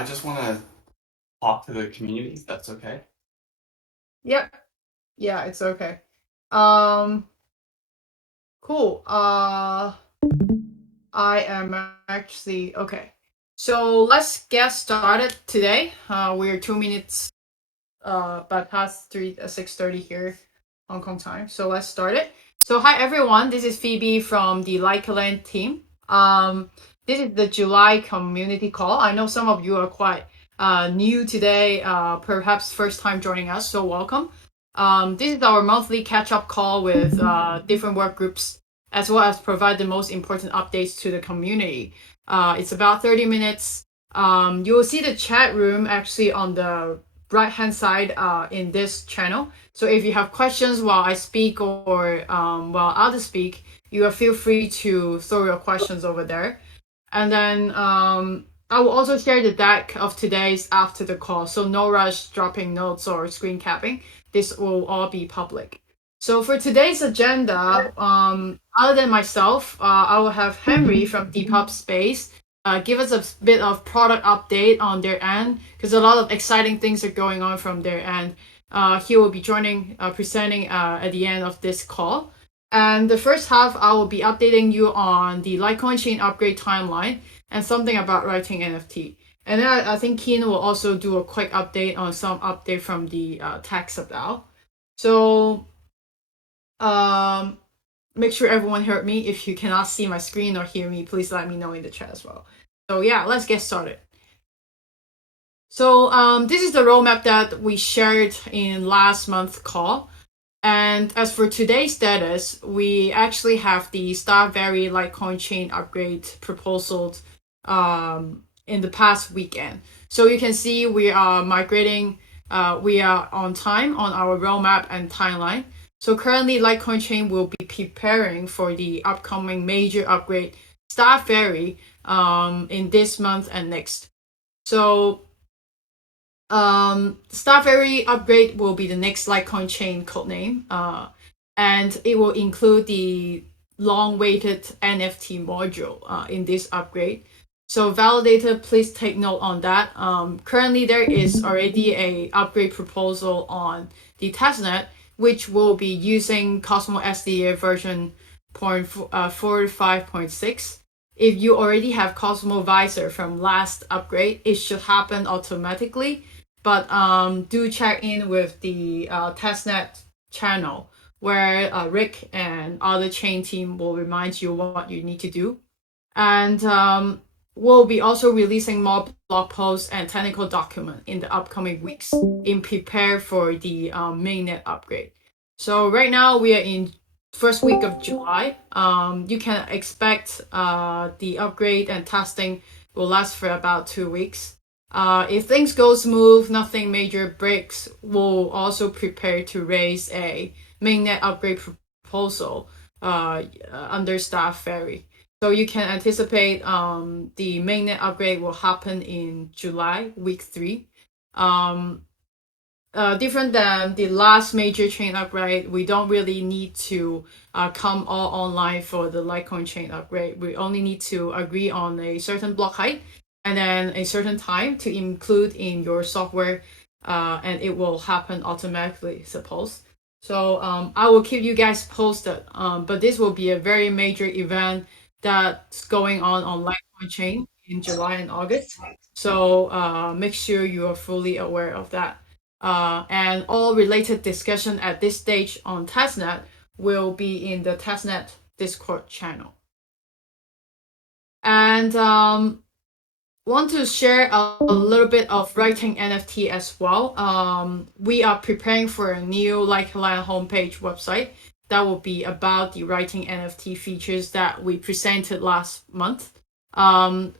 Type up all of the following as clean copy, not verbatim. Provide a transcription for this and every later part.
I just want to talk to the community, if that's okay. Yep. Yeah, it's okay. Um, cool. I am actually okay. So let's get started today. We're 2 minutes bypass 6:30 here, Hong Kong time. So let's start it. So hi everyone, this is Phoebe from the LikeCoin team. This is the July community call. I know some of you are quite new today, perhaps first time joining us, so welcome. This is our monthly catch-up call with different work groups, as well as provide the most important updates to the community. It's about 30 minutes. You will see the chat room actually on the right hand side in this channel. So if you have questions while I speak or while others speak, you will feel free to throw your questions over there. And then I will also share the deck of today's after the call. So no rush dropping notes or screen capping. This will all be public. So for today's agenda, other than myself, I will have Henry from Depop Space give us a bit of product update on their end because a lot of exciting things are going on from their end. He will be joining, presenting at the end of this call. And the first half, I will be updating you on the LikeCoin chain upgrade timeline and something about writing NFT. And then I think Keen will also do a quick update on some update from the tax about. So um, make sure everyone heard me. If you cannot see my screen or hear me, please let me know in the chat as well. So yeah, let's get started. So this is the roadmap that we shared in last month's call. And as for today's status, we actually have the Starberry Litecoin chain upgrade proposals in the past weekend. So you can see we are migrating, we are on time on our roadmap and timeline. So currently, Litecoin chain will be preparing for the upcoming major upgrade Starberry in this month and next. So Starberry upgrade will be the next Litecoin chain codename, and it will include the long-awaited NFT module in this upgrade. So validator, please take note on that. Currently, there is already a upgrade proposal on the testnet, which will be using Cosmo SDA version 0.45.6. If you already have Cosmo Visor from last upgrade, it should happen automatically. But do check in with the testnet channel where Rick and other chain team will remind you what you need to do. And we'll be also releasing more blog posts and technical document in the upcoming weeks in prepare for the mainnet upgrade. So right now we are in first week of July. You can expect the upgrade and testing will last for about 2 weeks. If things go smooth, nothing major breaks, we'll also prepare to raise a mainnet upgrade proposal under Staff Ferry. So you can anticipate the mainnet upgrade will happen in July, week 3. Different than the last major chain upgrade, we don't really need to come all online for the Litecoin chain upgrade. We only need to agree on a certain block height and then a certain time to include in your software, and it will happen automatically, suppose. So I will keep you guys posted. But this will be a very major event that's going on Litecoin chain in July and August. So make sure you are fully aware of that. And all related discussion at this stage on testnet will be in the testnet Discord channel. And want to share a little bit of writing NFT as well. We are preparing for a new LikeCoin homepage website that will be about the writing NFT features that we presented last month.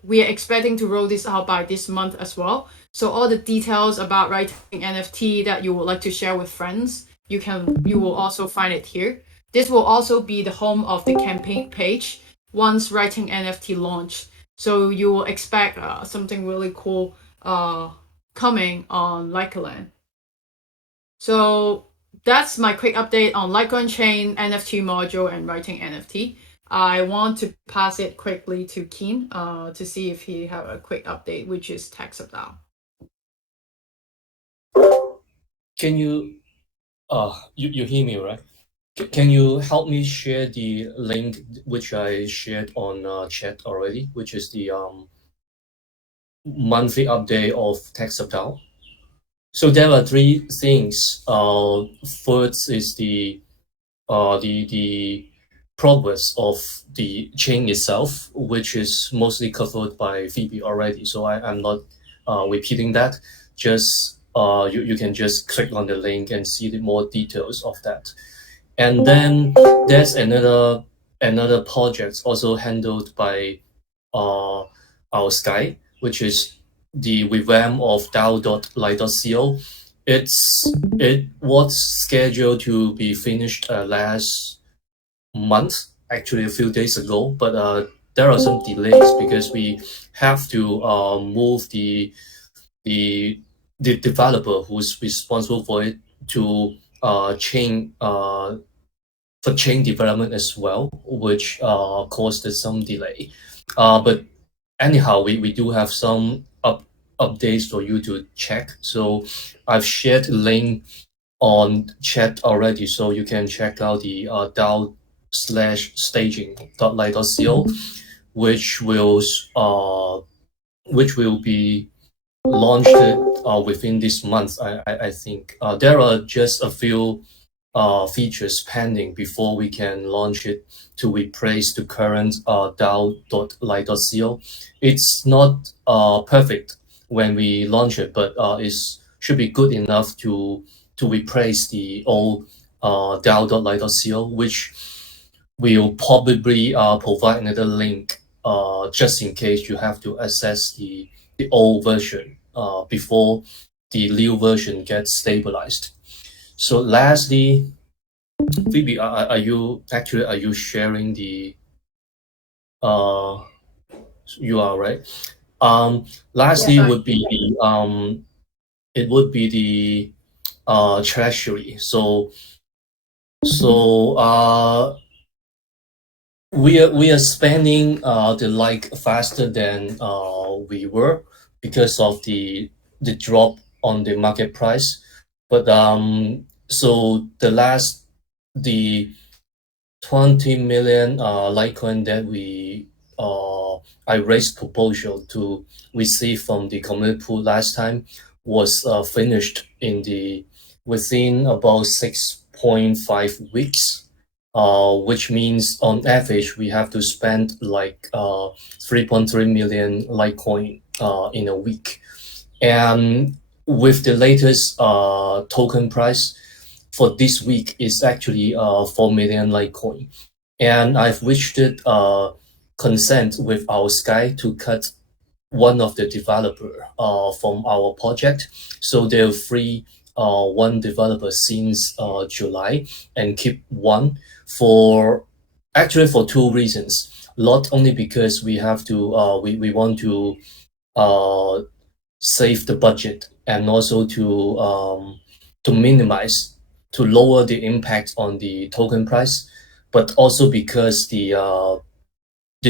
We are expecting to roll this out by this month as well. So all the details about writing NFT that you would like to share with friends, you will also find it here. This will also be the home of the campaign page once writing NFT launch. So you will expect something really cool coming on LikeCoin. So that's my quick update on LikeCoin chain, NFT module, and writing NFT. I want to pass it quickly to Keen to see if he have a quick update, which is TaxUpDAO. Can you you hear me, right? Can you help me share the link which I shared on chat already, which is the monthly update of TaxUpDAO? So there are three things. First is the progress of the chain itself, which is mostly covered by Phoebe already. So I'm not repeating that. Just you can just click on the link and see the more details of that. And then there's another project also handled by our Sky, which is the revamp of DAO.Lite.co. It was scheduled to be finished last month, actually a few days ago, but there are some delays because we have to move the developer who's responsible for it to chain for chain development as well, which caused some delay. But anyhow, we do have some updates for you to check. So I've shared a link on chat already, so you can check out the DAO/staging.light.co, which will be launched within this month. I think there are just a few features pending before we can launch it to replace the current DAO.Lite.co. It's not perfect when we launch it, but it should be good enough to replace the old DAO.Lite.co, which will probably provide another link just in case you have to access the old version before the new version gets stabilized. So lastly, Phoebe, are you sharing the you are right? Lastly Yes, would be the it would be the treasury. So we are spending the like faster than we were because of the drop on the market price. But so the 20 million LikeCoin that I raised proposal to receive from the community pool last time was finished within about 6.5 weeks, which means on average we have to spend like 3.3 million LikeCoin in a week. And with the latest token price for this week is actually 4 million LikeCoin. And I've reached consent with our Sky to cut one of the developer from our project. So they'll free one developer since July and keep one for two reasons. Not only because we have to we want to save the budget and also to minimize to lower the impact on the token price, but also because the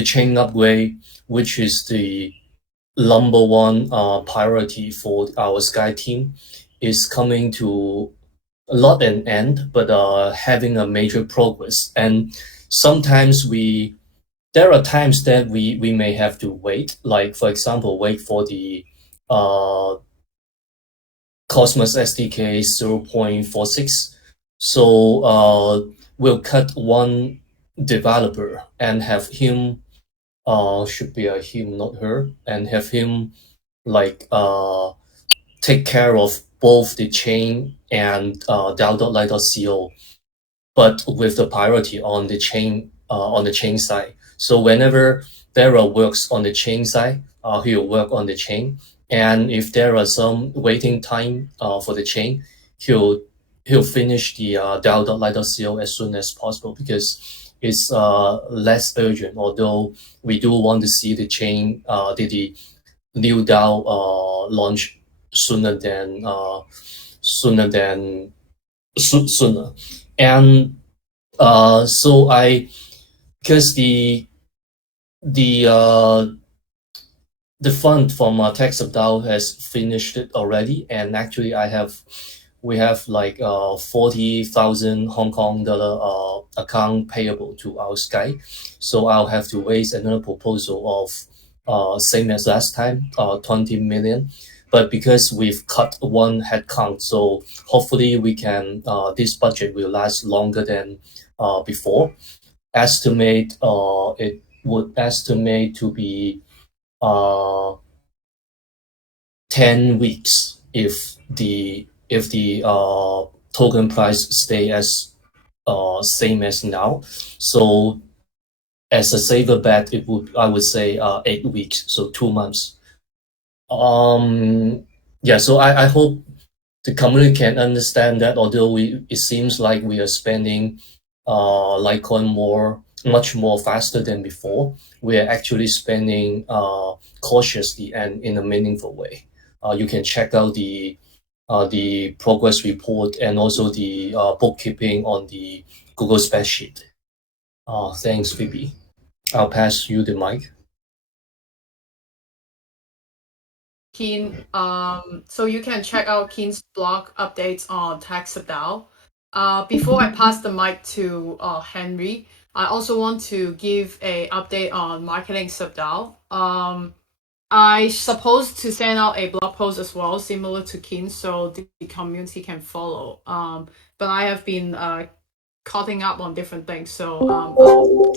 chain upgrade, which is the number one priority for our Sky team, is coming to not an end, but having a major progress. And sometimes there are times that we may have to wait, like for example, wait for the Cosmos SDK 0.46. So we'll cut one developer and have him should be a him, not her, and have him like take care of both the chain and DAO.Lite.co, but with the priority on the chain side. So whenever Vera works on the chain side, he'll work on the chain. And if there are some waiting time for the chain, he'll finish the DAO.Lite.co as soon as possible because it's less urgent. Although we do want to see the chain, the new DAO launch sooner than sooner. And so because the uh, the fund from TechSubDAO has finished it already, and actually we have like 40,000 Hong Kong dollar account payable to our Sky, so I'll have to raise another proposal of same as last time, 20 million. But because we've cut one headcount, so hopefully we can this budget will last longer than before. It would estimate to be 10 weeks if the token price stay as same as now. So as a safer bet, I would say 8 weeks, so 2 months. Yeah, so I hope the community can understand that, although it seems like we are spending LikeCoin much more faster than before, we are actually spending cautiously and in a meaningful way. You can check out the progress report and also the bookkeeping on the Google spreadsheet. Thanks, Phoebe. I'll pass you the mic. Keen, so you can check out Keen's blog updates on TechSubDAO. Before I pass the mic to Henry, I also want to give a update on marketing SubDAO. I supposed to send out a blog post as well, similar to Keen, so the community can follow. But I have been cutting up on different things, so I'll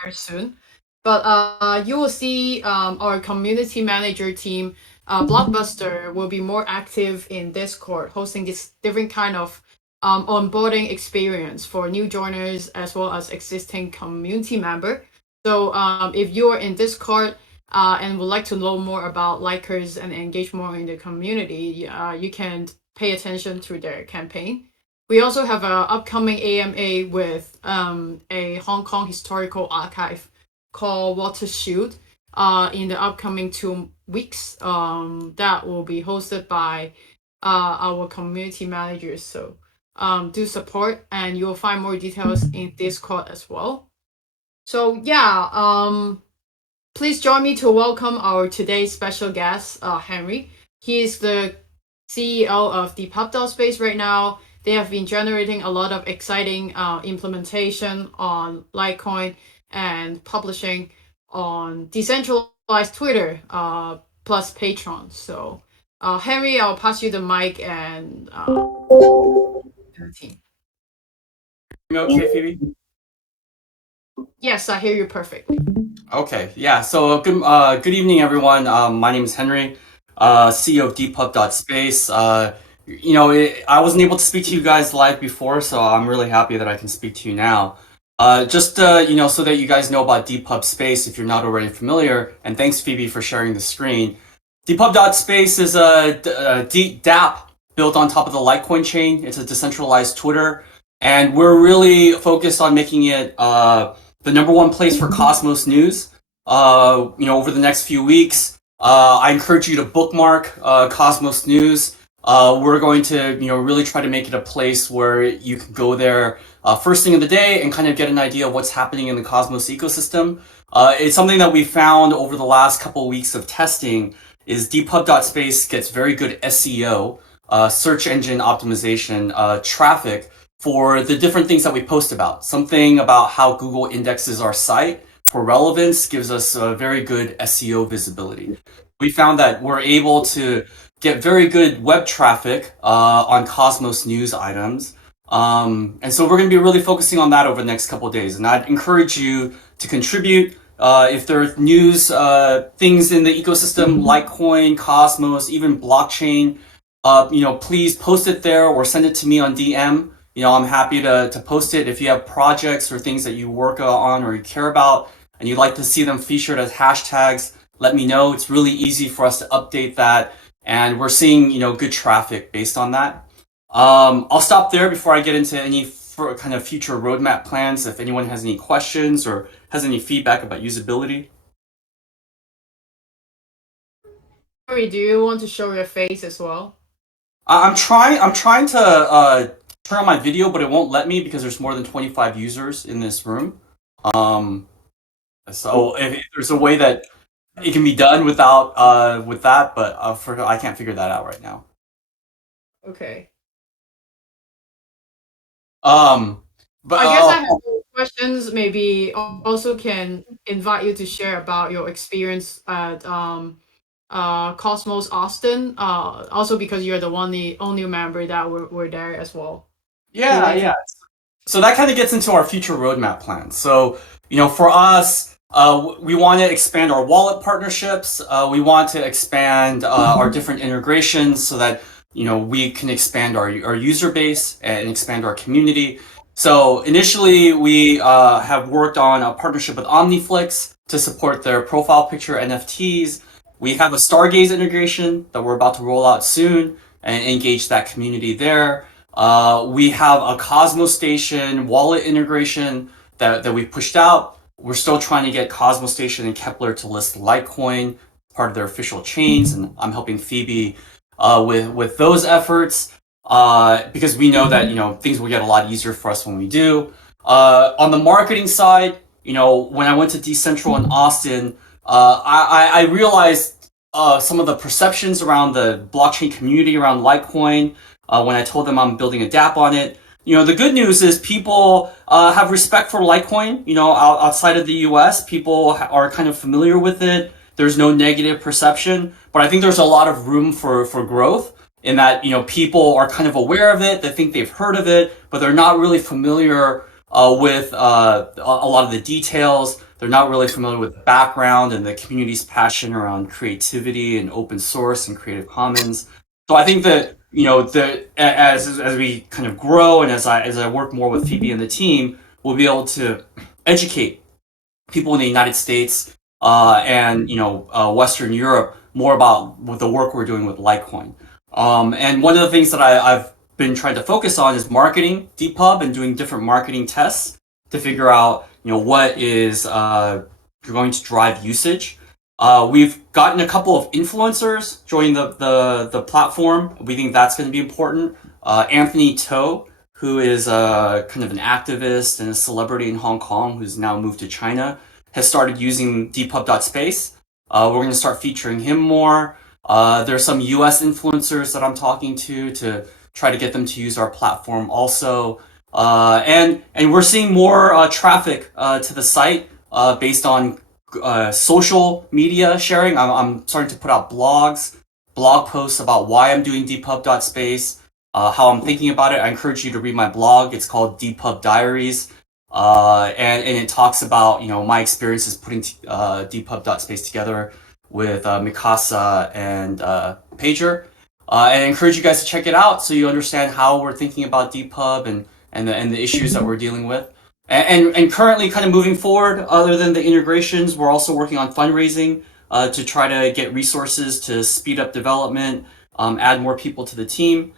very soon. But you will see our community manager team, Blockbuster, will be more active in Discord, hosting this different kind of onboarding experience for new joiners as well as existing community member. So if you are in Discord and would like to know more about likers and engage more in the community, you can pay attention to their campaign. We also have an upcoming AMA with a Hong Kong historical archive called Water Shoot in the upcoming 2 weeks. That will be hosted by our community managers. So do support, and you'll find more details in Discord as well. So yeah, please join me to welcome our today's special guest, Henry. He is the CEO of the PubDAO space right now. They have been generating a lot of exciting implementation on LikeCoin and publishing on decentralized Twitter plus Patreon. So, Henry, I'll pass you the mic and the team. Okay, Phoebe? Yes, I hear you perfectly. Okay, yeah. So good evening, everyone. My name is Henry, CEO of dpub.space. I wasn't able to speak to you guys live before, so I'm really happy that I can speak to you now. Just so that you guys know about dpub space, if you're not already familiar, and thanks Phoebe for sharing the screen. dpub.space is a DApp built on top of the LikeCoin chain. It's a decentralized Twitter, and we're really focused on making it the number one place for Cosmos news. Over the next few weeks, I encourage you to bookmark Cosmos News. We're going to, really try to make it a place where you can go there first thing of the day and kind of get an idea of what's happening in the Cosmos ecosystem. It's something that we found over the last couple of weeks of testing is dpub.space gets very good SEO, search engine optimization traffic for the different things that we post about. Something about how Google indexes our site for relevance gives us a very good SEO visibility. We found that we're able to get very good web traffic on Cosmos news items. And so we're going to be really focusing on that over the next couple of days. And I'd encourage you to contribute. If there are news, things in the ecosystem, LikeCoin, Cosmos, even blockchain, please post it there or send it to me on DM. I'm happy to post it. If you have projects or things that you work on or you care about and you'd like to see them featured as hashtags, let me know. It's really easy for us to update that. And we're seeing, good traffic based on that. I'll stop there before I get into any kind of future roadmap plans. If anyone has any questions or has any feedback about usability. Henry, do you want to show your face as well? I'm trying to turn on my video, but it won't let me because there's more than 25 users in this room. Um, so if there's a way that it can be done without with that, but I can't figure that out right now. Okay. Um, but I guess I have more questions. Maybe also can invite you to share about your experience at Cosmos Austin. Also because you're the only member that were there as well. yeah, Related. yeah. So that kind of gets into our future roadmap plans. So, for us, we want to expand our wallet partnerships. We want to expand our different integrations so that, we can expand our user base and expand our community. So initially, we have worked on a partnership with OmniFlix to support their profile picture NFTs. We have a Stargaze integration that we're about to roll out soon and engage that community there. We have a Cosmos Station wallet integration that we pushed out. We're still trying to get Cosmos Station and Kepler to list LikeCoin, part of their official chains, and I'm helping Phoebe with those efforts because we know that things will get a lot easier for us when we do. On the marketing side, when I went to Decentral in Austin, I realized some of the perceptions around the blockchain community around Litecoin when I told them I'm building a DApp on it. The good news is people have respect for Litecoin. Outside of the US, people are kind of familiar with it. There's no negative perception, but I think there's a lot of room for growth in that, people are kind of aware of it. They think they've heard of it, but they're not really familiar with a lot of the details. They're not really familiar with the background and the community's passion around creativity and open source and Creative Commons. So I think that as we kind of grow and as I work more with Phoebe and the team, we'll be able to educate people in the United States and Western Europe more about what the work we're doing with Litecoin. And one of the things that I've been trying to focus on is marketing Depub and doing different marketing tests to figure out what is going to drive usage. We've gotten a couple of influencers joining the platform. We think that's going to be important. Anthony To, who is kind of an activist and a celebrity in Hong Kong who's now moved to China, has started using dpub.space. We're going to start featuring him more. There's some US influencers that I'm talking to try to get them to use our platform also. And we're seeing more traffic to the site based on social media sharing. I'm starting to put out blog posts about why I'm doing dpub.space, how I'm thinking about it. I encourage you to read my blog. It's called Dpub Diaries. And it talks about my experiences putting dpub.space together with Mikasa and Pager. And I encourage you guys to check it out so you understand how we're thinking about Dpub and the issues that we're dealing with. And currently, kind of moving forward, other than the integrations, we're also working on fundraising to try to get resources to speed up development, add more people to the team.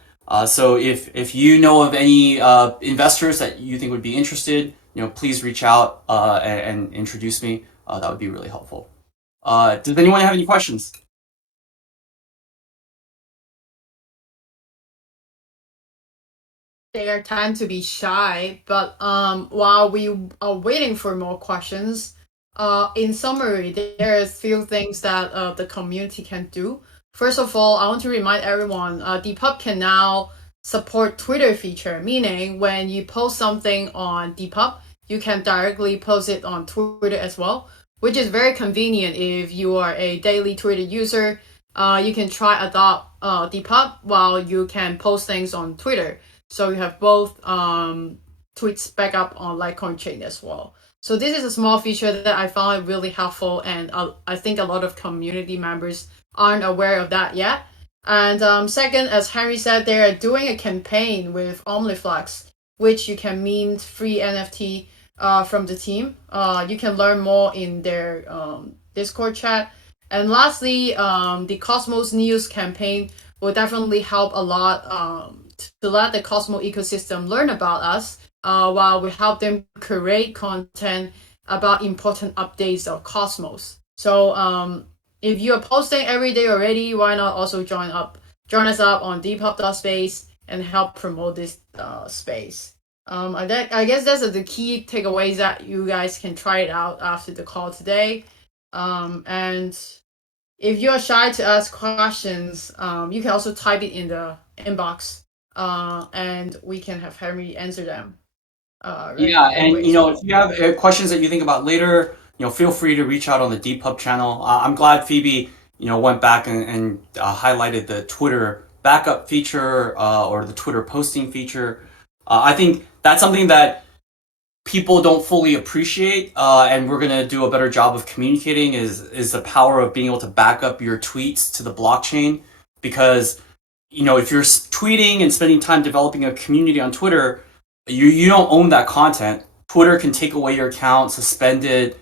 So if you know of any investors that you think would be interested, please reach out and introduce me. That would be really helpful. Does anyone have any questions? They tend to be shy, but while we are waiting for more questions, in summary, there are a few things that the community can do. First of all, I want to remind everyone, Depub can now support Twitter feature, meaning when you post something on Depub, you can directly post it on Twitter as well, which is very convenient if you are a daily Twitter user. You can try adopt Depub while you can post things on Twitter. So you have both tweets back up on Litecoin chain as well. So this is a small feature that I found really helpful, and I think a lot of community members aren't aware of that yet. And second, as Henry said, they're doing a campaign with OmniFlex, which you can mint free NFT from the team. You can learn more in their Discord chat. And lastly, the Cosmos News campaign will definitely help a lot to let the Cosmos ecosystem learn about us while we help them create content about important updates of Cosmos. So if you're posting every day already, why not also join us up on dpub.space and help promote this space. I guess that's the key takeaways that you guys can try it out after the call today. And if you're shy to ask questions, you can also type it in the inbox, and we can have Henry answer them. Yeah, Right and away. if you have questions that you think about later, feel free to reach out on the Dpub channel. I'm glad Phoebe, went back and highlighted the Twitter backup feature or the Twitter posting feature. I think that's something that people don't fully appreciate, and we're gonna do a better job of communicating. Is the power of being able to back up your tweets to the blockchain, because if you're tweeting and spending time developing a community on Twitter, you don't own that content. Twitter can take away your account, suspend it.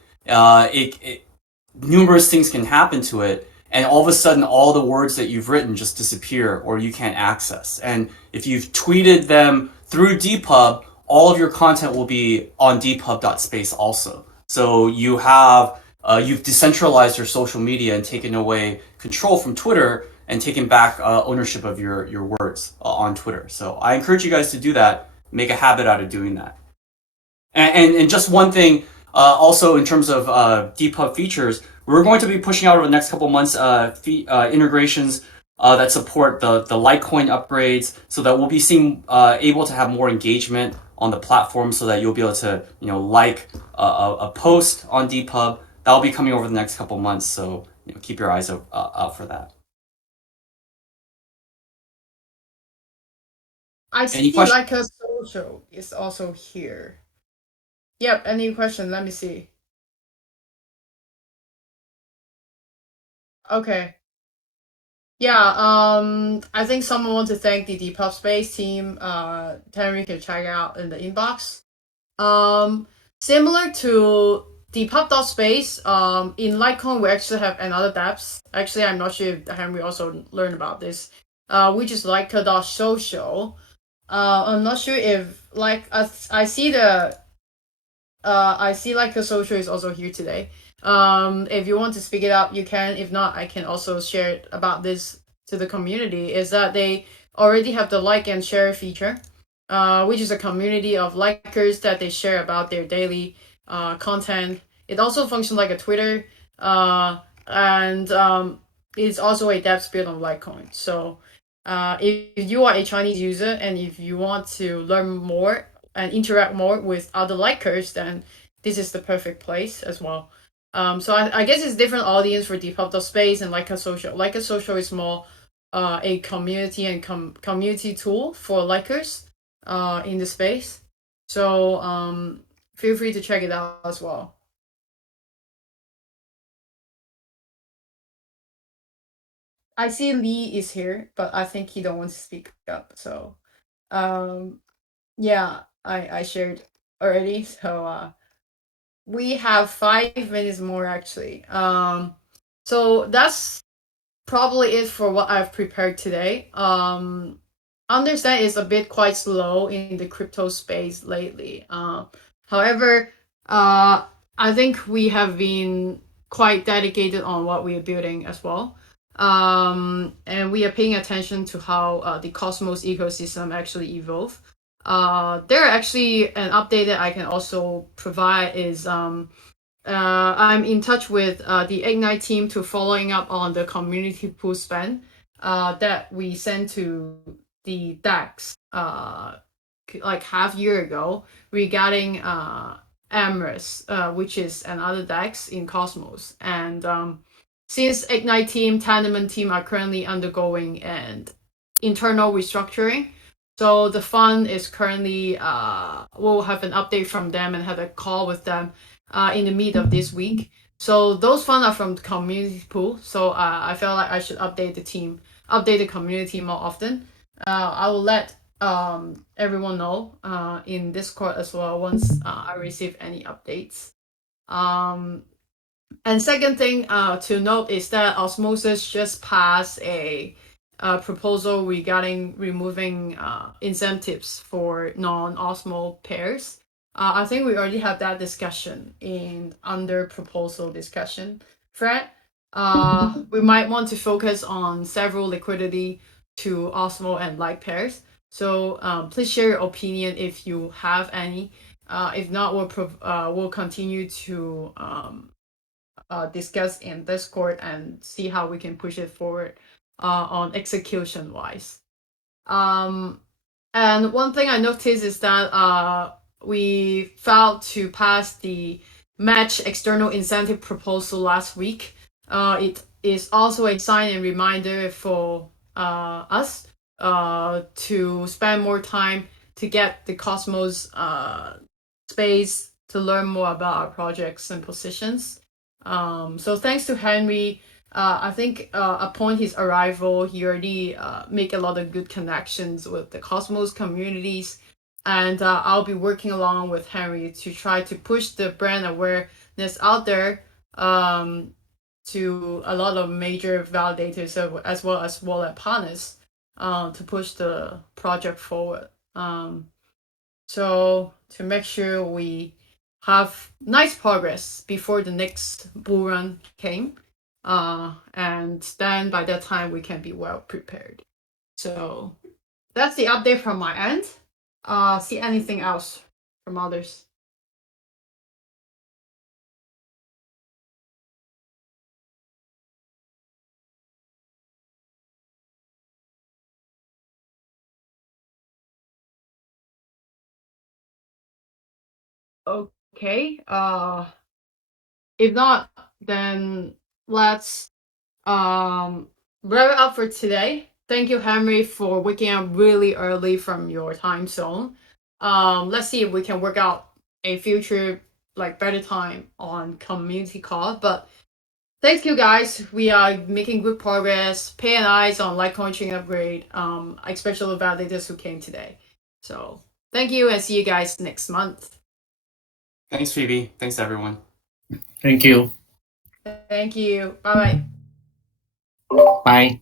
Numerous things can happen to it, and all of a sudden, all the words that you've written just disappear, or you can't access. And if you've tweeted them through Dpub, all of your content will be on dpub.space also. So you've decentralized your social media and taken away control from Twitter and taken back ownership of your words on Twitter. So I encourage you guys to do that. Make a habit out of doing that. And just one thing, also in terms of Dpub features, we're going to be pushing out over the next couple months integrations that support the LikeCoin upgrades, so that we'll be able to have more engagement on the platform, so that you'll be able to like a post on Dpub. That'll be coming over the next couple months, so keep your eyes out for that. I Any see questions? like a social is also here. Yep. Any question? Let me see. Okay. Yeah, I think someone wants to thank the Depop Space team. Henry can check out in the inbox. Um, Similar to Depop.space, in LikeCoin we actually have another dApps. Actually, I'm not sure if Henry also learned about this. Which is Leica.social. I'm not sure if I see like a social is also here today. If you want to speak it up, you can. If not, I can also share it about this to the community. Is that they already have the like and share feature, which is a community of likers that they share about their daily content. It also functions like a Twitter, and it's also a dApps built on Litecoin. So, if you are a Chinese user and if you want to learn more and interact more with other likers, then this is the perfect place as well. So I guess it's different audience for Depop.space and Like a Social. Like a Social is more a community and community tool for likers in the space. So feel free to check it out as well. I see Lee is here, but I think he don't want to speak up. So um, yeah, I shared already. So we have 5 minutes more actually. So that's probably it for what I've prepared today. Understand it's a bit quite slow in the crypto space lately. However, I think we have been quite dedicated on what we are building as well. And we are paying attention to how the Cosmos ecosystem actually evolve. There are actually an update that I can also provide is I'm in touch with the Ignite team to following up on the community pool spend that we sent to the DAX like half year ago regarding Amorous, which is another DAX in Cosmos. And since Ignite team, Tenement team are currently undergoing an internal restructuring, so the fund is currently we'll have an update from them and have a call with them in the mid of this week. So those funds are from the community pool. So I felt like I should update the community more often. I will let everyone know in Discord as well once I receive any updates. And second thing to note is that Osmosis just passed a proposal regarding removing incentives for non-osmo pairs. I think we already had that discussion in under proposal discussion thread. We might want to focus on several liquidity to Osmo and like pairs. So please share your opinion if you have any. If not, we'll continue to discuss in Discord and see how we can push it forward on execution wise. And one thing I noticed is that we failed to pass the match external incentive proposal last week. It is also a sign and reminder for us to spend more time to get the Cosmos space to learn more about our projects and positions. So thanks to Henry, I think upon his arrival, he already make a lot of good connections with the Cosmos communities, and I'll be working along with Henry to try to push the brand awareness out there to a lot of major validators as well as wallet partners to push the project forward. So to make sure we have nice progress before the next bull run came. And then by that time we can be well prepared. So that's the update from my end. See anything else from others? Okay. If not, then let's wrap it up for today. Thank you, Henry, for waking up really early from your time zone. Let's see if we can work out a future better time on community call. But thank you guys. We are making good progress. Pay an eyes on LikeCoin chain upgrade, especially the validators who came today. So thank you and see you guys next month. Thanks, Phoebe. Thanks, everyone. Thank you. Thank you. Bye Bye.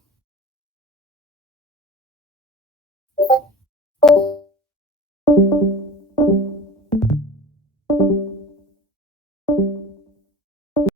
bye.